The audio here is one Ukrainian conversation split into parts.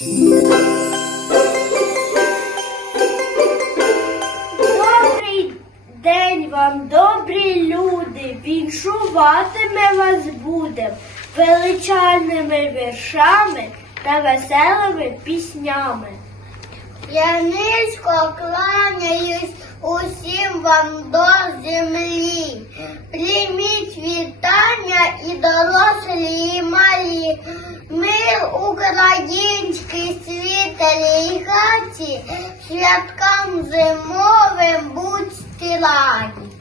Добрий день вам, добрі люди, віншуватиме вас будем величальними віршами та веселими піснями. Я низько кланяюсь усім вам до землі. Прийміть вітання і дорослі, і малі. Мир український світелі хаті, святкам зимовим будьте раді.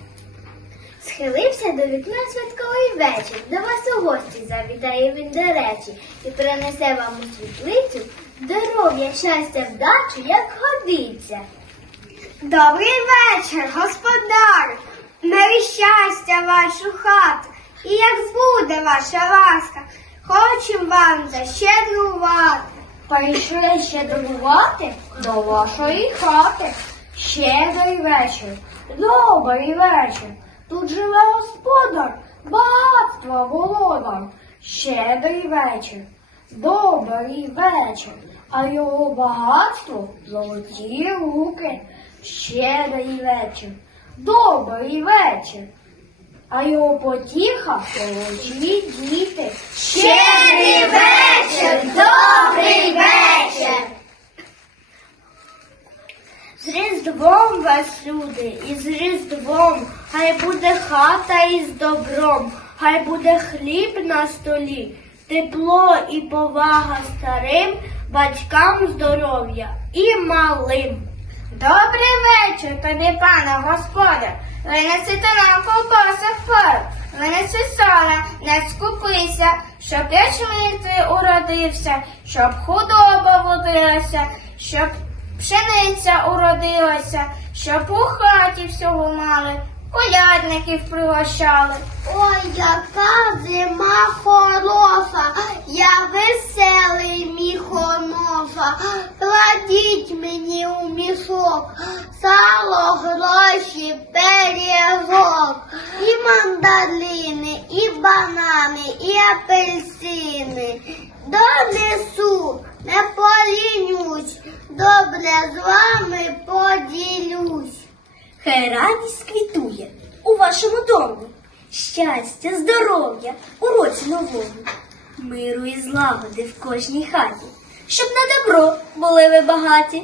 Схилився до вікна святковий вечір, до вас у гості завітає він до речі і принесе вам у світлицю здоров'я, щастя, вдачу, як годиться. Добрий вечір, господар! Мирі щастя вашу хату, і як збуде ваша ласка, хочем вам защедрувати. Прийшли щедрувати до вашої хати. Щедрий вечір, добрий вечір. Тут живе господар, багатства володар. Щедрий вечір, добрий вечір, а його багатство золоті руки. Щедрий вечір, добрий вечір, а його потіха золоті діти. Щедрий вечір, добрий вечір. З Різдвом вас, люди, і з Різдвом, хай буде хата із добром, хай буде хліб на столі, тепло і повага старим, батькам здоров'я і малим. Добрий вечір, тобі, пане господар. Винесите нам ковбаси фар, винеси сала, не скупися, щоб ячмінь твій уродився, щоб худоба водилася, щоб пшениця уродилася, щоб у хаті всього мали, колядників пригощали. Ой, яка зима хороша, я веселий міхоноша. Кладіть мені у мішок сало, гроші, пиріжок, і мандарини, і банани, і апельсини. Донесу, добре з вами поділюсь. Хай радість квітує у вашому домі, щастя, здоров'я у році новому, миру і злагоди в кожній хаті, щоб на добро були ви багаті.